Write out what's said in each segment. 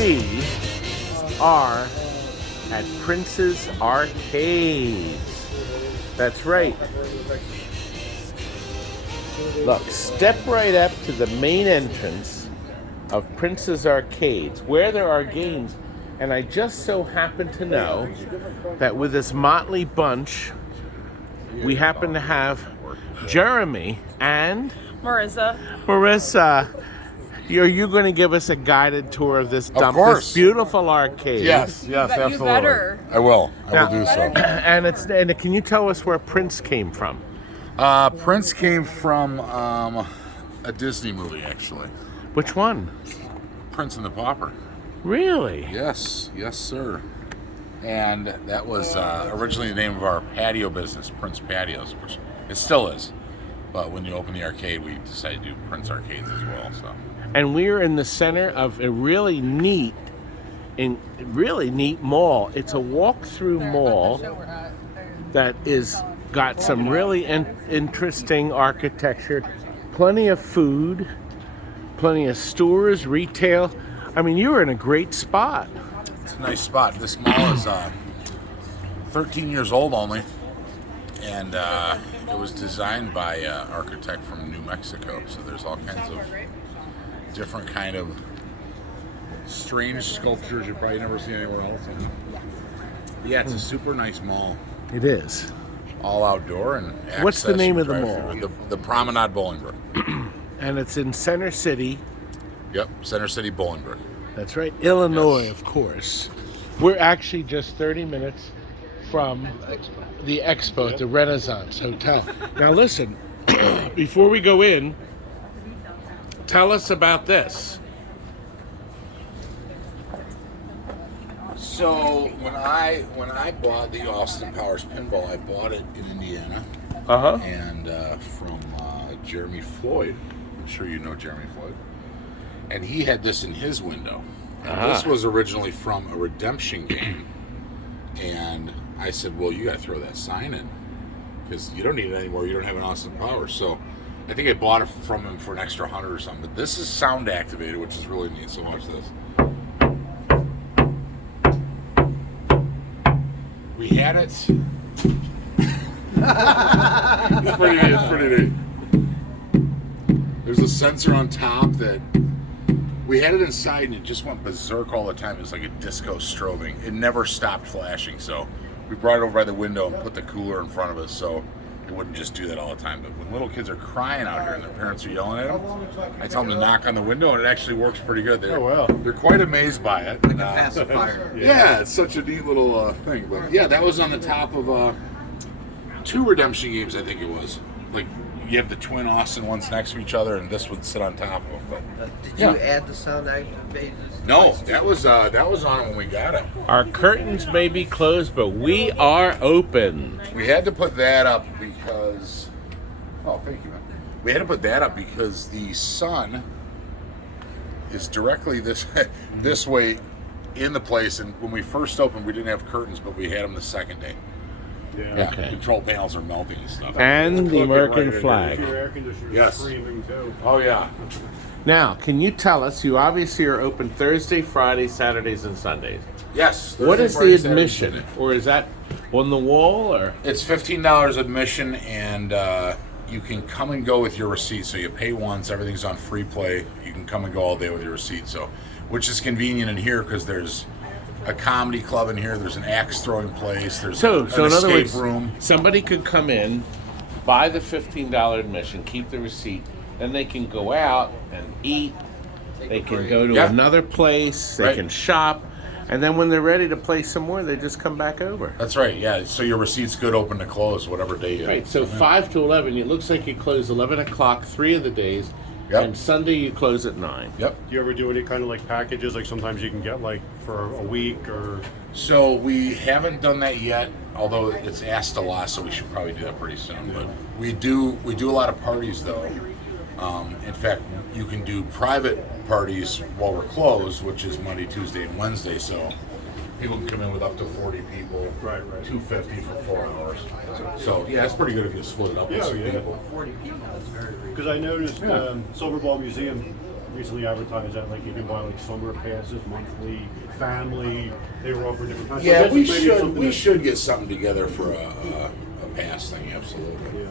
we are at Prince's Arcades. That's right. Look, step right up to the main entrance of Prince's Arcades, where there are games. And I just so happen to know that with this motley bunch, we happen to have Jeremy and Marissa. Marissa. Are you going to give us a guided tour of this dump, this beautiful arcade? Yes, absolutely. You better. I will do so. And can you tell us where Prince came from? Prince came from a Disney movie, actually. Which one? Prince and the Pauper. Really? Yes, sir. And that was originally the name of our patio business, Prince Patios, which it still is. But when you open the arcade, we decided to do Prince Arcades as well. So. And we're in the center of a really neat mall. It's a walk-through mall that is got some really interesting architecture, plenty of food, plenty of stores, retail. I mean, you were in a great spot. It's a nice spot. This mall is 13 years old only, and it was designed by an architect from New Mexico. So there's all kinds of different kind of strange sculptures you probably never see anywhere else. Yeah, it's a super nice mall. It is. All outdoor and access. What's the name of the mall? The Promenade, Bolingbrook. And it's in Center City. Yep, Center City, Bolingbrook. That's right. Illinois, of course. We're actually just 30 minutes from the Expo at the Renaissance Hotel. Now listen, before we go in, tell us about this. So when I bought the Austin Powers pinball, I bought it in Indiana, and from Jeremy Floyd. I'm sure you know Jeremy Floyd, and he had this in his window. And this was originally from a redemption game, and I said, "Well, you got to throw that sign in because you don't need it anymore. You don't have an Austin Powers." So I think I bought it from him for an extra $100 or something. But this is sound activated, which is really neat. So watch this. We had it. It's pretty neat. There's a sensor on top that we had it inside, and it just went berserk all the time. It was like a disco strobing. It never stopped flashing. So we brought it over by the window and put the cooler in front of us so it wouldn't just do that all the time. But when little kids are crying out here and their parents are yelling at them, I tell them to knock on the window, and it actually works pretty good. They're quite amazed by it. Like a pacifier. Yeah, it's such a neat little thing. But yeah, that was on the top of 2 redemption games, I think it was. Like, you have the twin Austin ones next to each other, and this would sit on top of them. But did you add the sound activated? No, that was on when we got it. Our curtains may be closed, but we are open. We had to put that up because... Oh, thank you, man. We had to put that up because the sun is directly this way in the place. And when we first opened, we didn't have curtains, but we had them the second day. Yeah, Okay. Control panels are melting and stuff. And the American flag. Yes. Oh, yeah. Now, can you tell us, you obviously are open Thursday, Friday, Saturdays, and Sundays. Yes. What Thursday, is Friday, the Saturday, admission? Sunday. Or is that on the wall? Or It's $15 admission, and you can come and go with your receipt. So you pay once, everything's on free play. You can come and go all day with your receipt. So, which is convenient in here because there's a comedy club in here. There's an axe throwing place. There's So an in other escape words, room. somebody could come in, buy the $15 admission, keep the receipt, then they can go out and eat. They can go to another place. They can shop. And then when they're ready to play some more, they just come back over. That's right, yeah. So your receipt's good open to close, whatever day you Right, so 5 to 11, it looks like you close 11 o'clock 3 of the days, and Sunday you close at 9. Yep. Do you ever do any kind of like packages? Like sometimes you can get like for a week or... So we haven't done that yet, although it's asked a lot, so we should probably do that pretty soon. But we do a lot of parties though. In fact, you can do private parties while we're closed, which is Monday, Tuesday, and Wednesday. So people can come in with up to 40 people, right. $250 for 4 hours. So yeah, it's pretty good if you split it up with some people. 40 people, that's very Because I noticed Silver Ball Museum recently advertised that like you can buy like summer passes, monthly, family. They were offering different kinds. So I Yeah, guess we it's maybe should something we that- should get something together for a pass thing. Absolutely.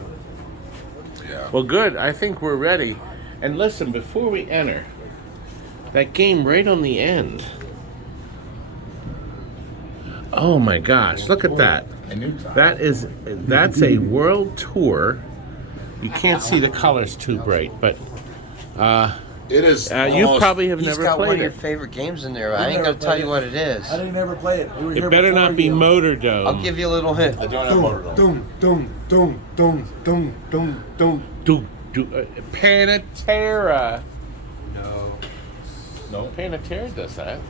Yeah. Well, good. I think we're ready. And listen, before we enter, that game right on the end. Oh my gosh, look at that. I knew that. That's a world tour. You can't see the colors too bright, but It is. you almost- probably have He's never got one played of your it. favorite games in there. I ain't gonna tell you what it is. I didn't ever play it. We were It here better before not be you. Motor Dome. I'll give you a little hint. I don't have motor dome. Dum dum dum dum dum dum dum. Panatera. No. No. Panatera does that.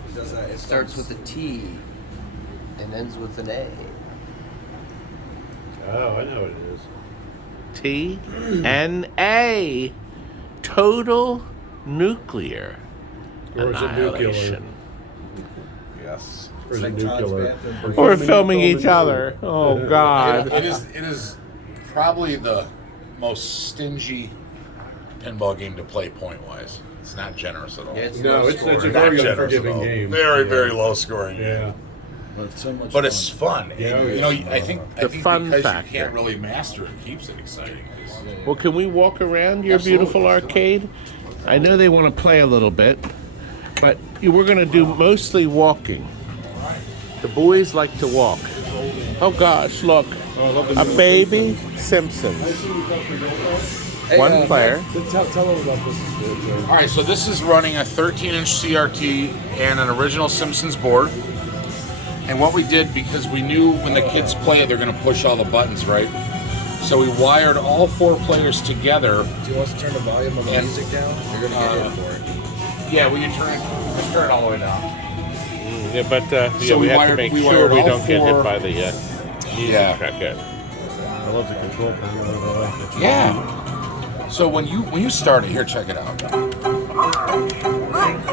It starts with a T and ends with an A. Oh, I know what it is. TNA. Total Nuclear Or is it Annihilation. Yes. Or is it It's like Todd's nuclear? bathroom. We're filming each other. Oh God. It is probably the most stingy pinball game to play point wise. It's not generous at all. Yeah, it's No, it's a Not very generous at unforgiving all. game. Very, Yeah. very low scoring. Yeah. But it's so much But fun. it's fun. Yeah, You know, I think The fun because factor. you can't really master it keeps it exciting. Well, can we walk around your Absolutely. beautiful arcade? I know they want to play a little bit, but we're going to do mostly walking. The boys like to walk. Oh gosh, look. A baby Simpsons. One player. Tell them about this. All right, so this is running a 13-inch CRT and an original Simpsons board. And what we did, because we knew when the kids play it, they're going to push all the buttons, right? So we wired all 4 players together. Do you want us to turn the volume of the And- music down? You're gonna get hit for it. Yeah, will you turn it all the way down? Yeah, but So we we have wired- to make we sure wired we all don't get hit 4. by the music Yeah. track. Yeah. I love the control panel. I like it. Yeah. So when you start it, here, check it out.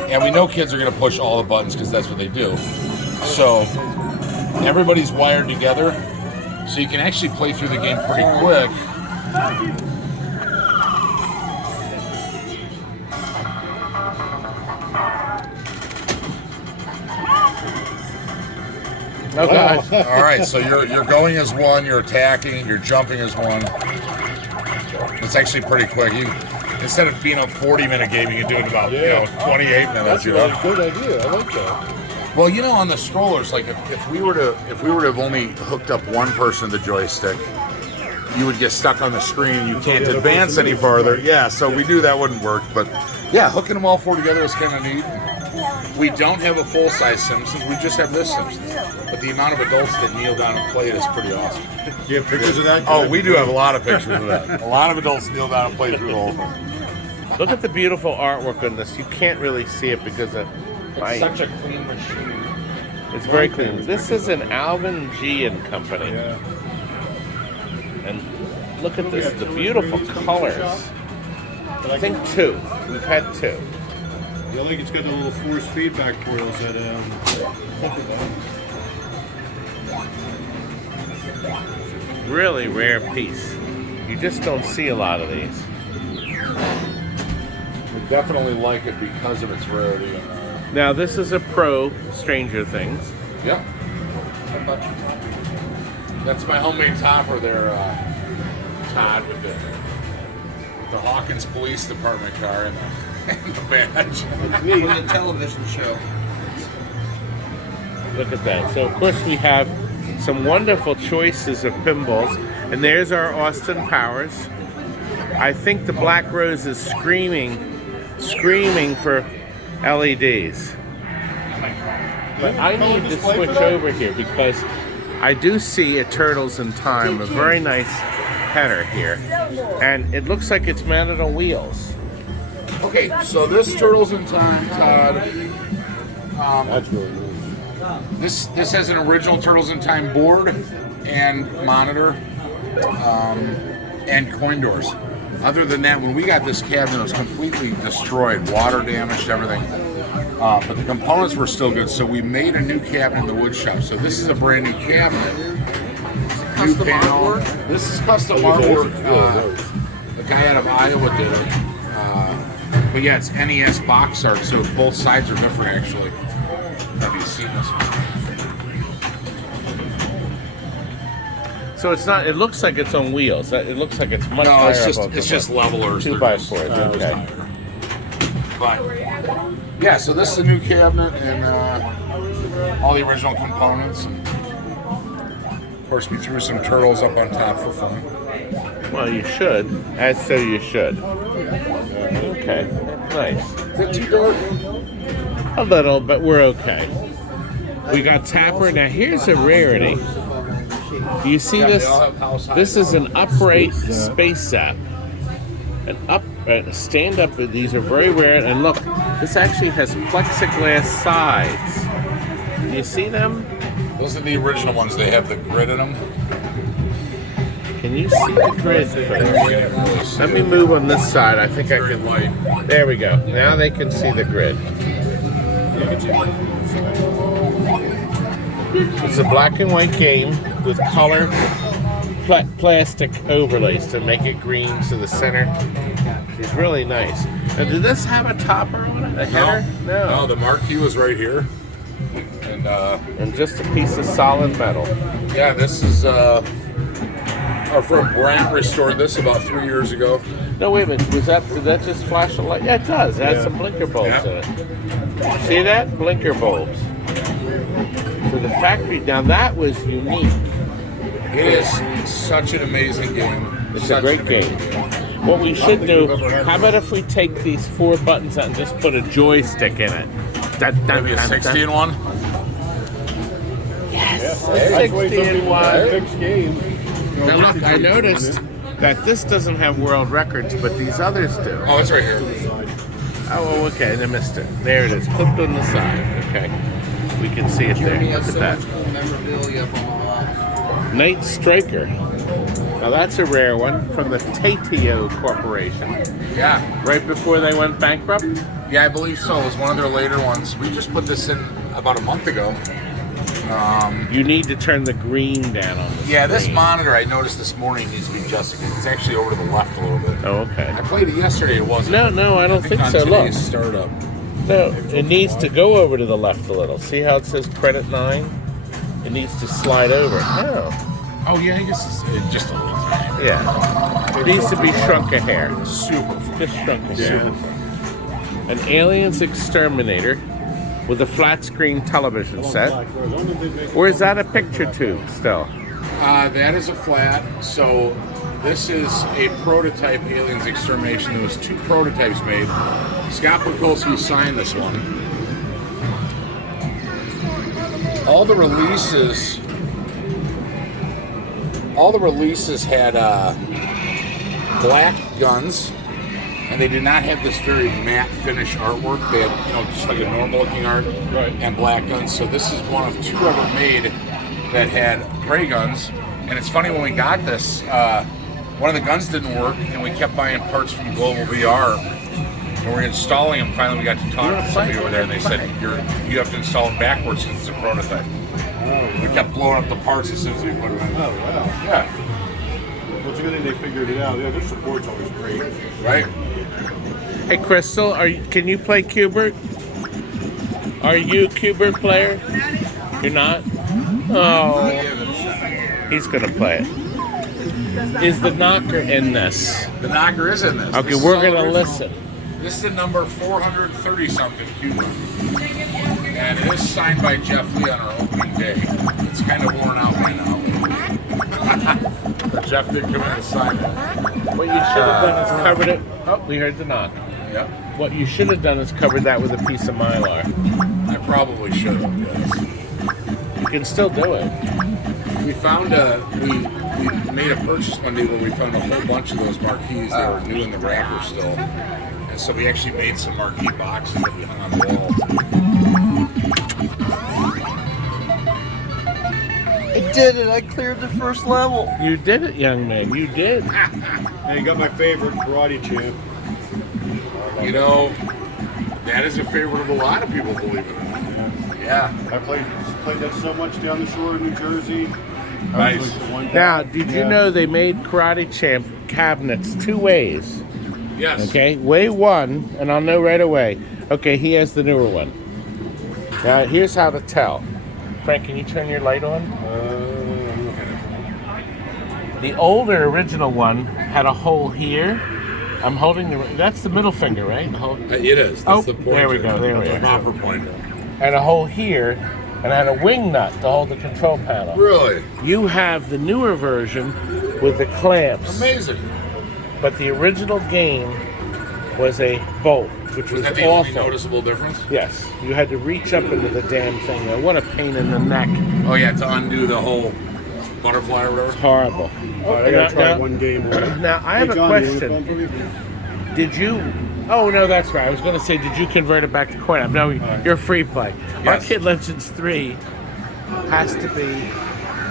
And we know kids are going to push all the buttons because that's what they do. So everybody's wired together, so you can actually play through the game pretty quick. Oh gosh. All right, so you're going as one, you're attacking, you're jumping as one. It's actually pretty quick. You instead of being a 40-minute game, you can do it in about 28 minutes. You know? Good idea. I like that. Well, you know, on the strollers, like if we were to have only hooked up one person to the joystick, you would get stuck on the screen. You can't advance any farther. Yeah, so we knew that wouldn't work. But yeah, hooking them all 4 together is kind of neat. We don't have a full-size Simpsons. We just have this Simpsons. But the amount of adults that kneel down and play it is pretty awesome. Do you have pictures of that? Oh, we do have a lot of pictures of that. A lot of adults kneel down and play through the whole thing. Look at the beautiful artwork on this. You can't really see it because of light. Such a clean machine. It's very clean. This is an Alvin G and Company. Yeah. And look at this, the beautiful colors. I think 2. We've had 2. I like it's got the little force feedback coils that Really rare piece. You just don't see a lot of these. We definitely like it because of its rarity. And, Now this is a Pro Stranger Things. yeah. That's my homemade topper there, Todd, with the Hawkins Police Department car and the badge. For the television show. Look at that. So of course we have some wonderful choices of pinballs. And there's our Austin Powers. I think the Black Rose is screaming for LEDs. But I need to switch over here because I do see a Turtles in Time, a very nice header here. And it looks like it's mounted on wheels. Okay, so this Turtles in Time, Todd. that's really neat. This has an original Turtles in Time board and monitor and coin doors. Other than that, when we got this cabinet, it was completely destroyed, water damaged, everything. But the components were still good, so we made a new cabinet in the wood shop. So this is a brand new cabinet. New panel. This is custom artwork. A guy out of Iowa did it. But yeah, it's NES box art, so both sides are different actually. Have you seen this one? So it's not. It looks like it's on wheels. It looks like it's much No, higher. it's just levelers. 2x4s. Okay. But yeah, so this is a new cabinet and all the original components. And of course, we threw some turtles up on top for fun. Well, you should. As so you should. Okay. Nice. Is it too dark? A little, but we're okay. We got Tapper. Now here's a rarity. Do you see this? This is an upright space zap. Stand up. These are very rare. And look, this actually has plexiglass sides. Do you see them? Those are the original ones. They have the grid in them. Can you see the grid? Let me move on this side. I think I can. There we go. Now they can see the grid. It's a black and white game with color plastic overlays to make it green to the center. It's really nice. And did this have a topper on it? A header? No, the marquee was right here. And just a piece of solid metal. Yeah, this is our friend Brant restored this about 3 years ago. No, wait a minute. Did that just flash a light? Yeah, it does. It has some blinker bulbs in it. See that? Blinker bulbs. So the factory, now that was unique. It is such an amazing game. It's a great game. What we should do, how about if we take these 4 buttons out and just put a joystick in it? Maybe a 16-1? Yes, Yeah, a 16-1. Fixed game. Now look, I noticed that this doesn't have world records, but these others do. Oh, it's right here. Oh, okay, I missed it. There it is, clipped on the side. Okay, we can see it there. Look at that. Night Striker. Now that's a rare one from the Tatio Corporation. Yeah. Right before they went bankrupt? Yeah, I believe so. It was one of their later ones. We just put this in about a month ago. You need to turn the green down on this. Yeah, this screen. monitor I noticed this morning needs to be adjusted because it's actually over to the left a little bit. Oh, okay. I played it yesterday. It wasn't. No, I don't think on so. Look. today's startup. No, it needs to go over to the left a little. See how it says credit 9? It needs to slide over. No. Oh yeah, I guess it's just a little tiny. Yeah. It needs to be shrunk a hair. Super fun. Just shrunk a hair. Super fun. An Aliens Exterminator with a flat screen television set. Or is that a picture tube still? That is a flat. So this is a prototype Aliens Extermination. There was 2 prototypes made. Scott Bukolsky signed this one. All the releases had black guns, and they did not have this very matte finish artwork. They had, just like a normal looking art and black guns. So this is one of 2 ever made that had gray guns. And it's funny, when we got this, one of the guns didn't work, and we kept buying parts from Global VR. And we're installing them. Finally, we got to talk to somebody over there, and they said, you have to install them backwards because it's a prototype. We kept blowing up the parts as soon as we put them in. Oh, wow. Yeah. Well, it's a good thing they figured it out. Yeah, their support's always great. Right? Hey, Crystal, can you play Cubert? Are you a Cubert player? You're not? Oh. He's going to play it. Is the knocker in this? The knocker is in this. Okay, This is we're all going to original. listen. This is the number 430-something Cuba. And it is signed by Jeff Lee on our opening day. It's kind of worn out right now. But Jeff did come in and sign it. What you should have done is covered it. Oh, we heard the knock. Yep. What you should have done is covered that with a piece of Mylar. I probably should have, yes. You can still do it. We found we made a purchase one day where we found a whole bunch of those marquees that were new in the wrapper still. And so we actually made some marquee boxes that we hung on the wall. I did it. I cleared the first level. You did it, young man. You did. And you got my favorite karate champ. That is a favorite of a lot of people, believe it or not. Yeah. I played that so much down the shore of New Jersey. Nice. Now, did you know they made Karate Champ cabinets 2 ways? Yes. Okay, weigh one, and I'll know right away. Okay, he has the newer one. Now, here's how to tell. Frank, can you turn your light on? The older original one had a hole here. I'm holding that's the middle finger, right? The whole, It is. That's the pointer. there we go. There we The go. upper pointer. And a hole here, and I had a wing nut to hold the control panel. Really? You have the newer version with the clamps. Amazing. But the original game was a bolt, which was Was that the only awful. noticeable difference? Yes, you had to reach up into the damn thing. Now, what a pain in the neck. Oh yeah, to undo the whole butterfly or whatever. Horrible. I gotta try one game. Now, I have a question. Did you... Oh, no, that's right. I was going to say, did you convert it back to coin op? No, you're free play. Yes. Arcade Legends 3 has to be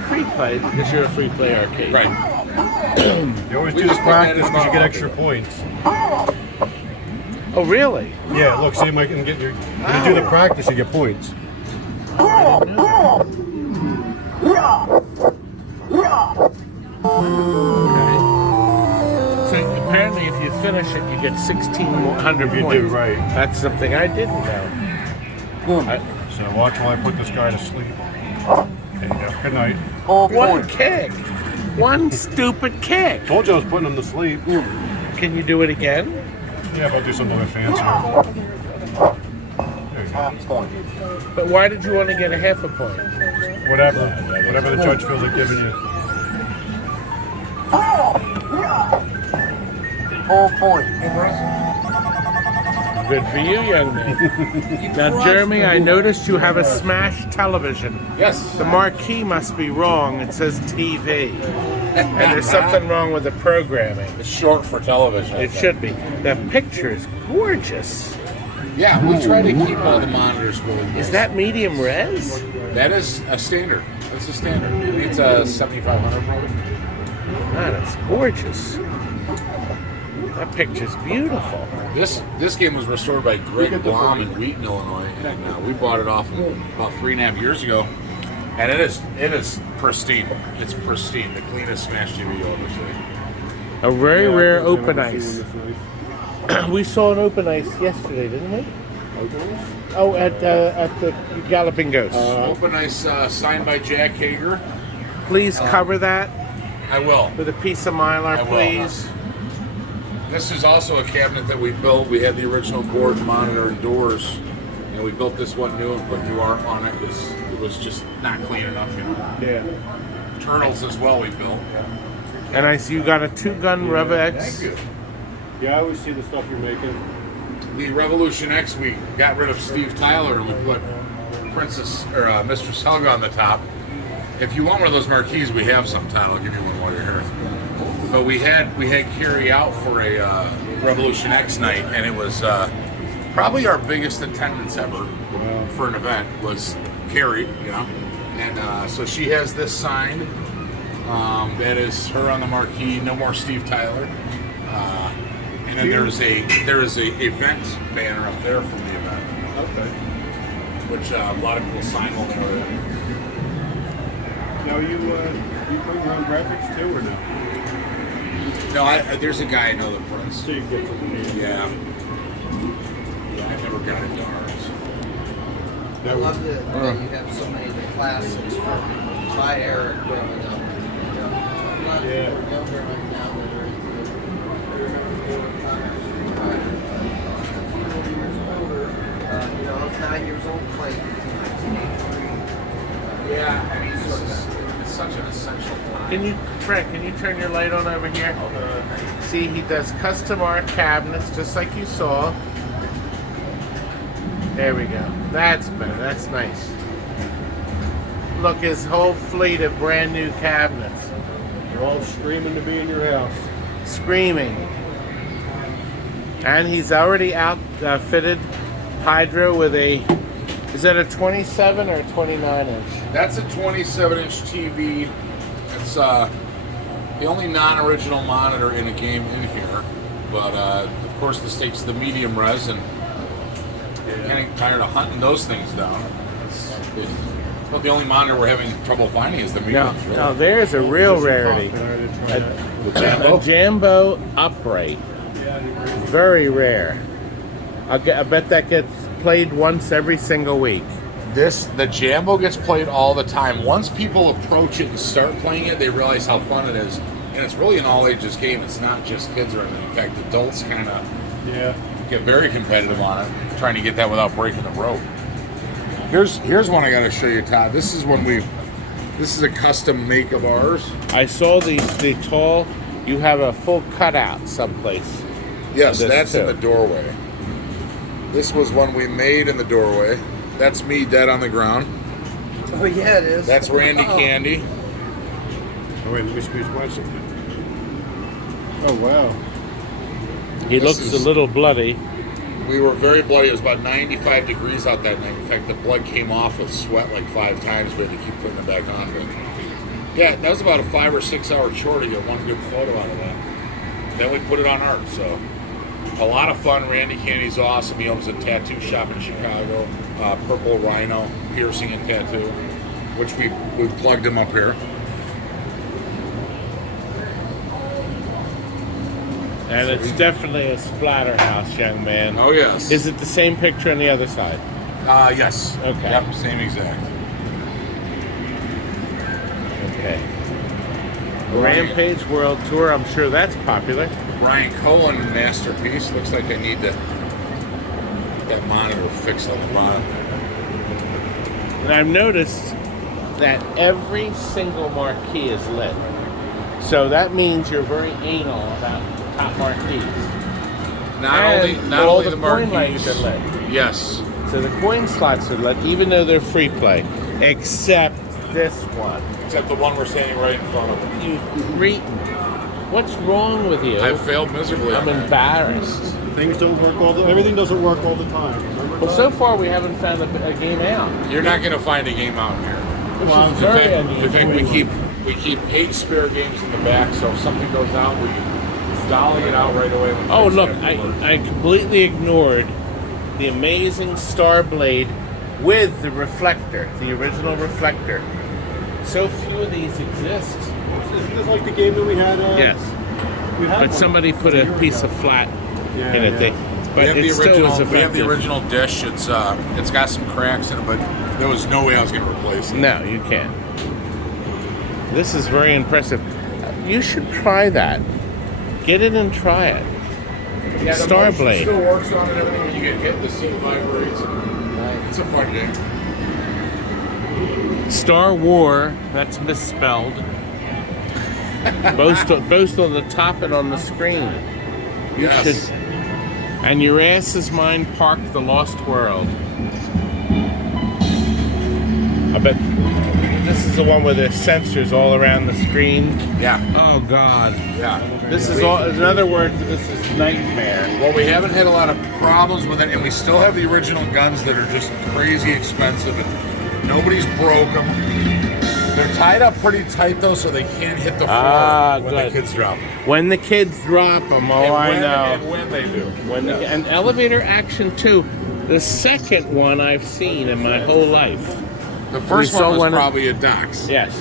free play because you're a free play arcade. Right. You always We do this just put that practice in because you get our extra points. Oh, really? Yeah, look, see, Mike, when you do the practice, you get points. Okay. So apparently if you finish it, you get 1,600 You points. do, right. That's something I didn't know. So watch while I put this guy to sleep. There you go. Good night. One kick. One stupid kick. Told you I was putting him to sleep. Can you do it again? Yeah, but I'll do something a bit fancier. There you go. But why did you only get a half a point? Whatever the judge feels like giving you. Good for you, young man. Now, Jeremy, I noticed you have a smash television. Yes. The marquee must be wrong. It says TV. And there's something wrong with the programming. It's short for television. It should be. The picture is gorgeous. Yeah, we try to keep all the monitors really good. Is that medium res? That is a standard. That's a standard. I think it's a 7500 probably. God, it's gorgeous. That picture's beautiful. This game was restored by Greg Blom in Wheaton, Illinois, and we bought it off about 3.5 years ago. And it is pristine. It's pristine. The cleanest Smash TV you'll ever see. A very rare open ice. We saw an open ice yesterday, didn't we? Oh, at the Galloping Ghost. Open ice signed by Jack Hager. Please cover that I will. with a piece of Mylar, I will. please. This is also a cabinet that we built. We had the original board, monitor, and doors, and we built this one new and put new art on it because it was just not clean enough, you know. Yeah. Turtles as well we built. And I see you got a 2-gun Rev X. Thank you. Yeah, I always see the stuff you're making. The Revolution X, we got rid of Steve Tyler and we put Princess or Mistress Helga on the top. If you want one of those marquees, we have some, Todd. I'll give you one while you're here. But we had Carrie out for a Revolution X night, and it was probably our biggest attendance ever for an event was Carrie, you know. And so she has this sign. That is her on the marquee. No more Steve Tyler. And then there is a event banner up there from the event. Okay. Which a lot of people sign while they're there. Now you putting your own graphics too, or no? No, there's a guy I know that prints. So you get to the game. Yeah. Yeah, I've never got into arts. I love that you have so many of the classics from my era growing up. A lot of people are younger right now that are into it. I was 9 years old playing in 1983. Yeah, I mean, it's such an essential time. Frank, can you turn your light on over here? See, he does custom art cabinets, just like you saw. There we go. That's better. That's nice. Look, his whole fleet of brand new cabinets. They're all screaming to be in your house. Screaming. And he's already outfitted Hydro with a, is that a 27 or a 29 inch? That's a 27-inch TV. It's the only non-original monitor in a game in here. But, of course, this takes the medium res, and I'm getting tired of hunting those things down. It's well, the only monitor we're having trouble finding is the medium. Now there's a real rarity. A Jambo upright. Yeah, Very rare. I bet that gets played once every single week. The Jambo gets played all the time. Once people approach it and start playing it, they realize how fun it is. And it's really an all-ages game. It's not just kids or anything. In fact, adults kind of get very competitive on it, trying to get that without breaking the rope. Here's one I got to show you, Todd. This is a custom make of ours. I saw the tall. You have a full cutout someplace. Yes, that's in the doorway. This was one we made in the doorway. That's me dead on the ground. Oh yeah, it is. That's Randy Candy. Oh wait, let me squeeze my something. Oh wow. He looks a little bloody. We were very bloody. It was about 95 degrees out that night. In fact, the blood came off with sweat like 5 times. We had to keep putting it back on. But yeah, that was about a 5 or 6 hour chore to get one good photo out of that. Then we put it on art. So a lot of fun. Randy Candy's awesome. He owns a tattoo shop in Chicago, Purple Rhino Piercing and Tattoo, which we plugged him up here. And it's definitely a splatterhouse, young man. Oh yes. Is it the same picture on the other side? Yes. Okay. Yep, same exact. Okay. Rampage World Tour, I'm sure that's popular. Brian Cohen masterpiece. Looks like I need to get that monitor fixed on the bottom. And I've noticed that every single marquee is lit. So that means you're very anal about top marquees. Not And only all the the coin marquees. lights are lit. Yes. So the coin slots are lit, even though they're free play, except this one. Except the one we're standing right in front of. You cretin. What's wrong with you? I failed miserably. I'm on that. embarrassed. Things don't work everything doesn't work all the time. Remember Well, that? so far we haven't found a game out. You're not going to find a game out here. Which Well, is very In unusual. fact, we keep 8 spare games in the back, so if something goes out, we dolly it out right away. when Oh, things look, have to work. I completely ignored the amazing Star Blade with the reflector, the original reflector. So few of these exist. Isn't this like the game that we had? Yes. We had But one somebody put a year piece ago. of flat Yeah, in it. yeah. They, We but have it the still original. was We have the effective. original dish. It's got some cracks in it, but there was no way I was going to replace it. No, you can't. This is very impressive. You should try that. Get it and try it. Yeah, the Star motion Blade. still works on it. Everything when you get hit, the seat vibrates. It's a fun game. Star War, that's misspelled. both on the top and on the screen. You Yes. should. And your ass is mine, Park the Lost World. I bet this is the one where there's sensors all around the screen. Yeah. Oh God. Yeah. This is all another word for this is nightmare. Well, we haven't had a lot of problems with it, and we still have the original guns that are just crazy expensive, and nobody's broke them. They're tied up pretty tight, though, so they can't hit the floor when good. the kids drop them. When the kids drop them, oh, I know. And when they do. And elevator action too. The second one I've seen in my whole life. The first We saw one was one- probably a Docs. Yes.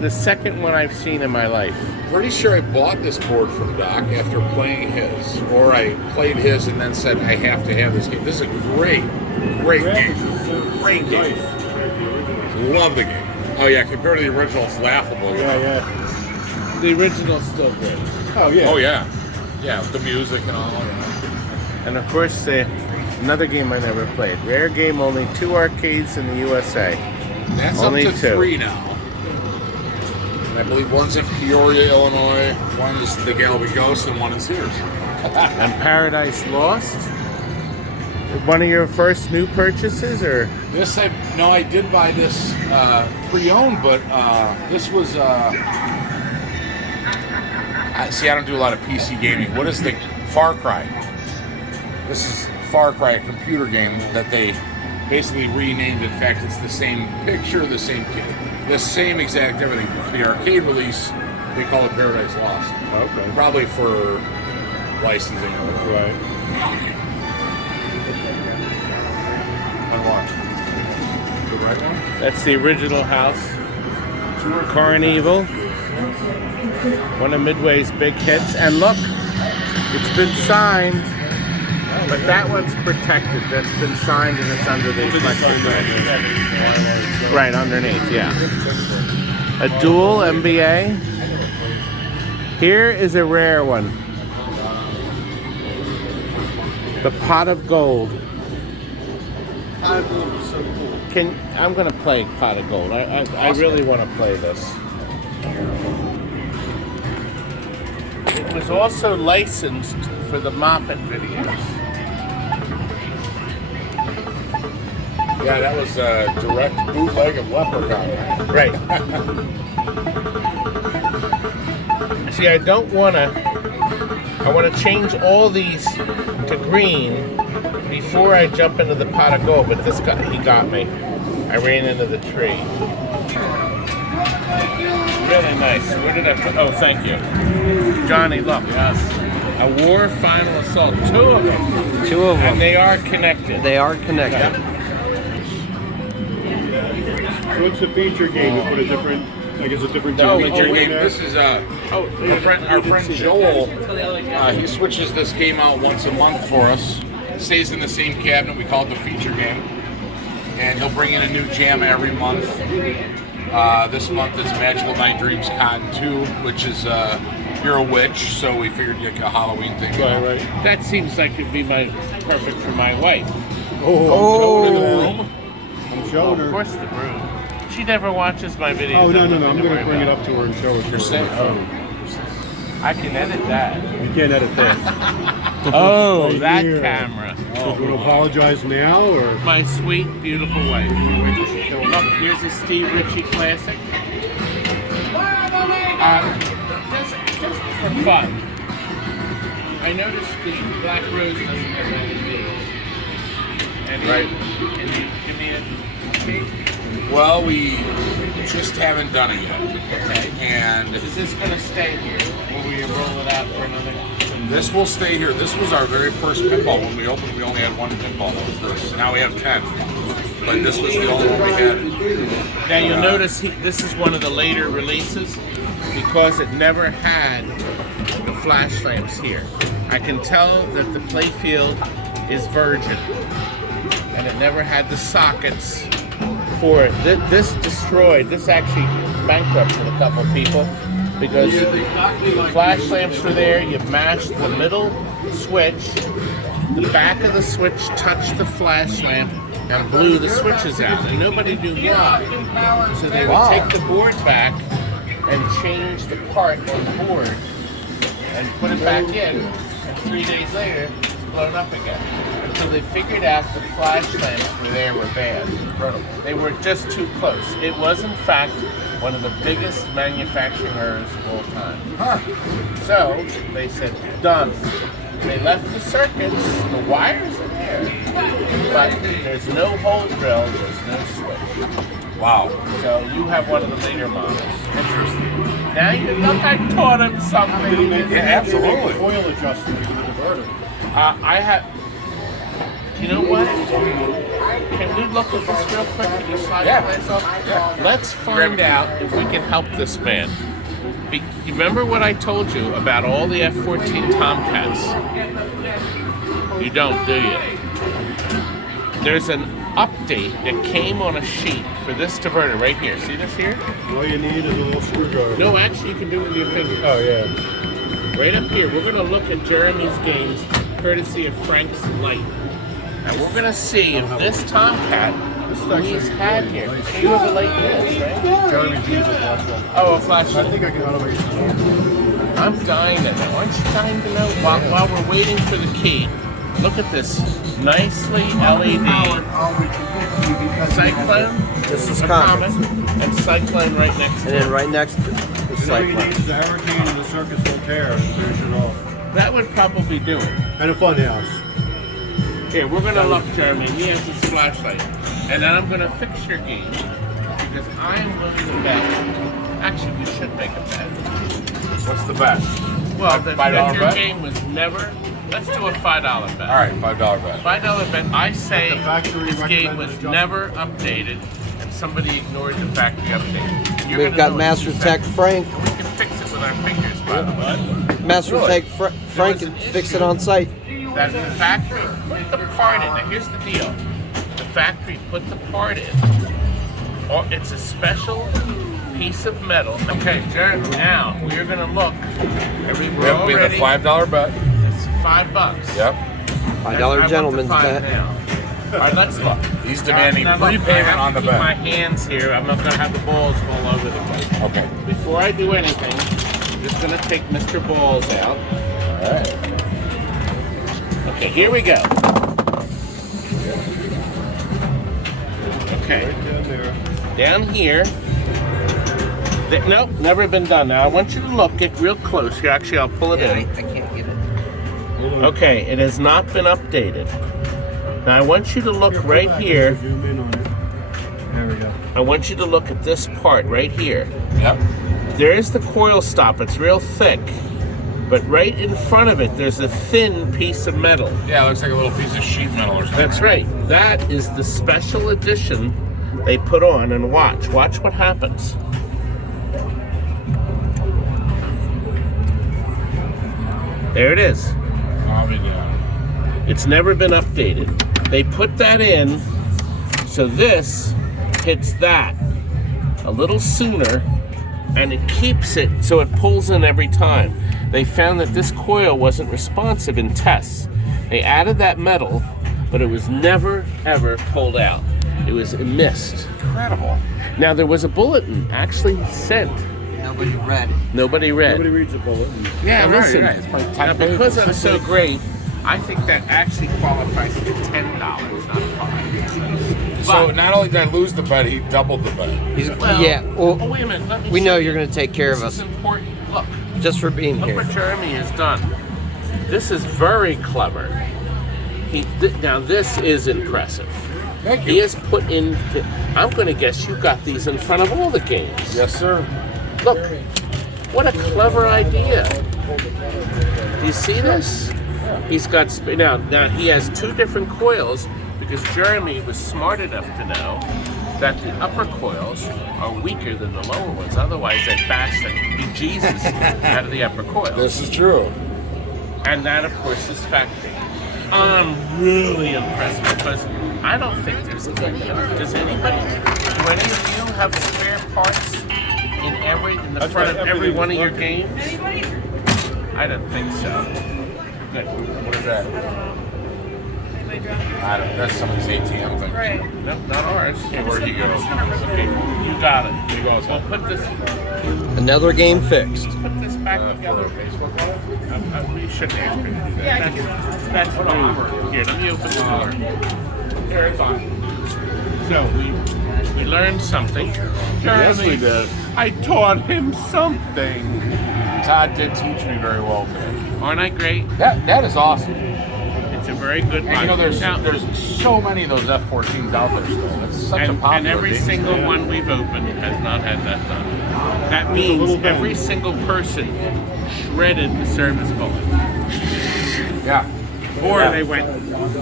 The second one I've seen in my life. Pretty sure I bought this board from Doc after playing his, or I played his and then said I have to have this game. This is a great game. Great game. Love the game. Oh yeah, compared to the original, it's laughable. You know? Yeah. The original's still good. Oh yeah. Oh yeah. Yeah, with the music and all. You know. And of course, another game I never played. Rare game, only 2 arcades in the USA. That's Only up to 2. 3 now. And I believe one's in Peoria, Illinois, one is the Galway Ghost, and one is Sears. And Paradise Lost. One of your first new purchases, or This, I did buy this pre-owned, but this was. See, I don't do a lot of PC gaming. What is the Far Cry? This is Far Cry, a computer game that they basically renamed. In fact, it's the same picture, the same exact everything. The arcade release, we call it Paradise Lost. Okay. Probably for licensing of it. Right. Unlocked. The right one? that's the original house. Carnival. One of Midway's big hits. And look, It's been signed, but that one's protected. That's been signed and it's under the plexiglass. Right underneath, yeah. A dual MBA. Here is a rare one. The Pot of Gold. Pot of Gold is so cool. I'm gonna play Pot of Gold. I really want to play this. It was also licensed for the Moppet videos. Yeah, that was a direct bootleg of Leprechaun. Right. See, I don't want to. I want to change all these to green before I jump into the Pot of Gold, but he got me. I ran into the tree. Really nice. Where did I put? Oh, thank you. Johnny, look. Yes. A War Final Assault. 2 of them. 2 of them. And they are connected. They are connected. Yep. So it's a feature game. You put a different, I guess, a different Feature in game. there. This is our friend Joel. He switches this game out once a month for us. Stays in the same cabinet. We call it the feature game. And he'll bring in a new jam every month. This month it's Magical Night Dreams Con 2, which is you're a witch, so we figured you'd get a Halloween thing. Right. That seems like it'd be perfect for my wife. Oh. I'm showing her. Of course, the broom. She never watches my videos. Oh, no. I'm going to bring it up to her and show it to her. safe. I can edit that. You can't edit that. Oh, Right that here. camera. So do you want to apologize now, or? My sweet, beautiful wife. Look, here's a Steve Ritchie classic. Just for fun. I noticed the Black Rose doesn't have any of these. Can you give me a peek? Well, we just haven't done it yet. Okay. And Is this going to stay here? Or will you roll it out for another? this will stay here. This was our very first pinball. When we opened, we only had 1 pinball. That was this. Now we have 10. But this was the only one we had. Now you'll notice this is one of the later releases because it never had the flash lamps here. I can tell that the playfield is virgin and it never had the sockets for it. This actually bankrupted a couple people because the flash lamps were there, you mashed the middle switch, the back of the switch touched the flash lamp and blew the switches out, and nobody knew why. So they would take the board back and change the part on the board and put it back in, and 3 days later, it's blown up again. Until they figured out the flash lamps were bad. They were just too close. It was, in fact, one of the biggest manufacturing errors of all time. So they said, done. They left the circuits, the wires are there, but there's no hole drill, there's no switch. Wow. So you have one of the later models. Interesting. Now you look, I taught him something. Yeah, absolutely. Oil adjustment to the diverter. I have. You know what? Can we look at this real quick? Can you slide the glass off? Yeah. Let's find out if we can help this man. You remember what I told you about all the F-14 Tomcats? You don't, do you? There's an update that came on a sheet for this diverter right here. See this here? All you need is a little screwdriver. No, actually, you can do it with your fingers. Oh, yeah. Right up here, we're going to look at Jeremy's games, courtesy of Frank's Light. And we're going to see if this Tomcat he's had here. You have a light this, right? Jeremy's using a flashlight. Oh, a flashlight. I think I can automate it. I'm dying to know. Aren't you dying to know? While we're waiting for the key, look at this nicely LED Cyclone. This is common. common. And Cyclone right next to And it. then right next to the All you cyclone. need is a hurricane and the circus voltaire to finish it off. That would probably do it. And a fun house. Here, we're going to look, Jeremy. He has his flashlight. And then I'm going to fix your game. Because I'm willing to bet. Actually, we should make a bet. What's the bet? Well, that $5 your bet? game was never. Let's do a $5 bet. All right, $5 bet. $5 bet. I say The factory this game was recommended never updated, and somebody ignored the factory update. You're We've gonna got know in Master 2 Tech seconds. Frank. We can fix it with our fingers, by the way. Master Really? take Frank and fix it on site. That the factory put the part in. Now here's the deal. The factory put the part in. Or it's a special piece of metal. Okay, Jeremy, now we're gonna look. We have a $5 bet. It's $5. Yep. $5 gentleman's bet. Now. All right, let's look. He's demanding Now, look, I prepayment have on to the keep bet. my hands here. I'm not gonna have the balls fall over the place. Okay. Before I do anything, I'm just gonna take Mr. Balls out. All right. Okay, here we go. Okay. Down here. Nope, never been done. Now I want you to look, get real close here. Actually, I'll pull it Yeah, I in. can't get it. Okay, it has not been updated. Now I want you to look right here. Zoom in on it. There we go. I want you to look at this part right here. Yep. There is the coil stop. It's real thick. But right in front of it, there's a thin piece of metal. Yeah, it looks like a little piece of sheet metal or something. That's right. That is the special edition they put on, and watch what happens. There it is. I'll be down. It's never been updated. They put that in so this hits that a little sooner, and it keeps it so it pulls in every time. They found that this coil wasn't responsive in tests. They added that metal, but it was never ever pulled out. It was missed. Incredible. Now there was a bulletin actually sent. Nobody read it. Nobody read. Nobody reads the bulletin. Yeah, Now listen, right. It's like 10 now because pages. I'm so great, I think that actually qualifies for $10, not $5. So But- not only did I lose the bet, he doubled the bet. Well, Yeah, well, oh, wait a minute. Let me we show know you. you're going to take care of This is us important. Look, just for being look here. what Jeremy has done. This is very clever. Now this is impressive. Thank He you. has put in. I'm going to guess you got these in front of all the games. Yes, sir. Look, what a clever idea. Do you see this? He's got now he has two different coils because Jeremy was smart enough to know that the upper coils are weaker than the lower ones. Otherwise, they'd bash the bejesus out of the upper coils. This is true. And that, of course, is factory. I'm really impressed because I don't think there's any. Does anybody? Do any of you have spare parts in the front of every one of your games? I don't think so. Good. What is that? I don't. That's somebody's ATM thing. Right. Nope, not ours. Okay, where he goes? Okay, you got it. He goes. Well, put this Another game fixed. back For together. a Facebook Live? We shouldn't ask me to do that. That's rude. Here, let me open the door. Here, it's on. So we learned something. Yes, we did. I taught him something. Todd did teach me very well today. Aren't I great? That is awesome. It's a very good And you know, there's Now, so many of those F-14s out there still. It's such a popular and every game. single one we've opened has not had that done. That means every single person shredded the service bullet. Yeah. Or they went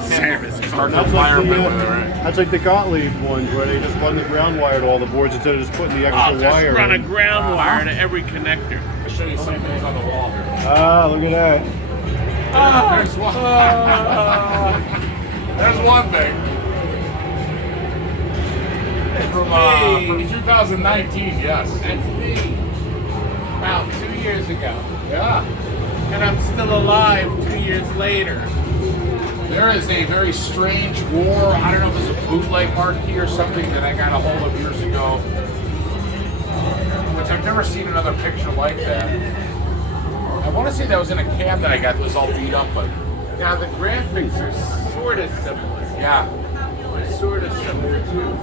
service Start bullet. the fire pit with it, right? That's like the Gottlieb ones where they just run the ground wire to all the boards instead of just putting the extra Just wire run a in. ground wire to every connector. I'll show you some things on the wall here. Ah, look at that. There's one. There's one thing. From 2019, yes. That's me. About 2 years ago. Yeah. And I'm still alive 2 years later. There is a very strange war. I don't know if it's a bootleg marquee or something that I got a hold of years ago, which I've never seen another picture like that. I want to say that was in a cab that I got that was all beat up, but Now the graphics are sort of similar. yeah, They're sort of similar too.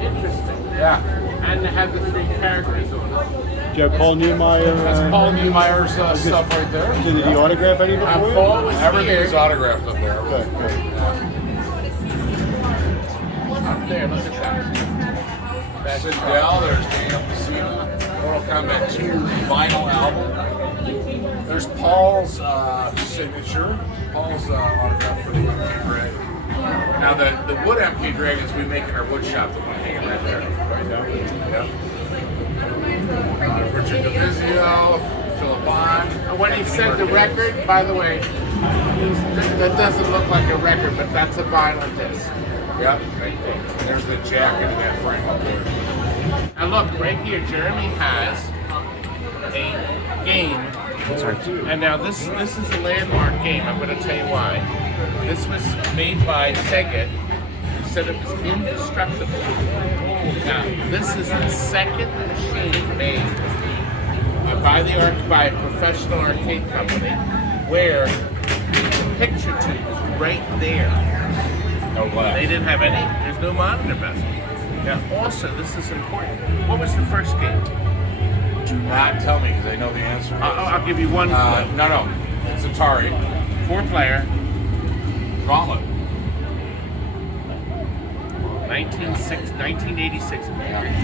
Interesting. yeah. And they have the 3 characters on it. Do you have Paul Niemeyer? That's Paul Niemeyer's stuff right there. Did he autograph any before you? Paul was Everything's here. autographed up there. Okay, good. Up there, look at that. Sindel, there's Daniel Casino, Mortal Kombat 2 vinyl album. There's Paul's signature, Paul's autograph for the MK Dragon. Now the wood MK Dragons we make in our wood shop, the one hanging right there. Right down. Yep. Richard DeVizio, Philip Bond. When he said the record, by the way, that doesn't look like a record, but that's a vinyl disc. Yep, right there. There's the jacket of that frame up there. And look, right here, Jeremy has a game. And now this is a landmark game. I'm going to tell you why. This was made by Sega. Who said it was indestructible. Now, this is the second machine made by a professional arcade company where the picture tube is right there. No glass. They didn't have any. There's no monitor bezel. Now, also, this is important. What was the first game? Do not tell me because I know the answer. I'll give you one clue. No. It's Atari. 4-player. Gauntlet. 1986.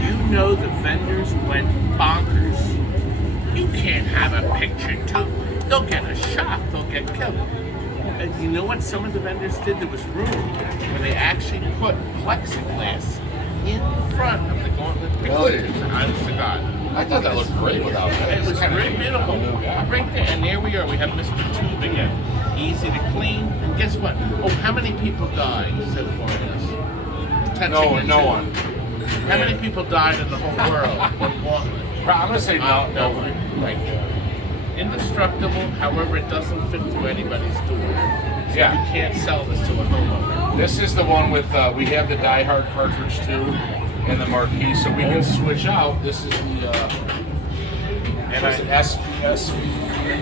You know the vendors went bonkers. You can't have a picture tube. They'll get a shot. They'll get killed. And you know what some of the vendors did? There was room where they actually put plexiglass in front of the Gauntlet picture. Really? Honest to God. I thought that looked great without that. It was very beautiful. Right there. And there we are. We have Mr. Tube again. Easy to clean. And guess what? Oh, how many people died so far in this? No one. How many people died in the whole world? With Gauntlet? I'm going to say no. Nobody. Right there. Indestructible, however, it doesn't fit through anybody's door. So Yeah. you can't sell this to a homeowner. This is the one with, we have the Die Hard cartridge too, and the marquee, so we can switch out. This is the, SPS.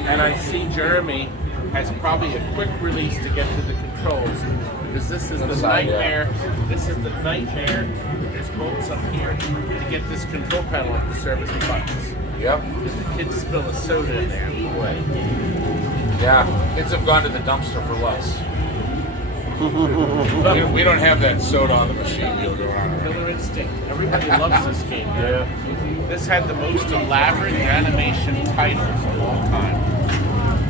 And I see Jeremy has probably a quick release to get to the controls, because this is the nightmare. This is the nightmare. There's bolts up here to get this control panel off the service and buttons. Yep. Because the kids spill a soda in there. Boy. Yeah, kids have gone to the dumpster for less. we don't have that soda on the machine deal going on. Killer Instinct. Everybody loves this game. Yeah. This had the most elaborate animation titles of all time.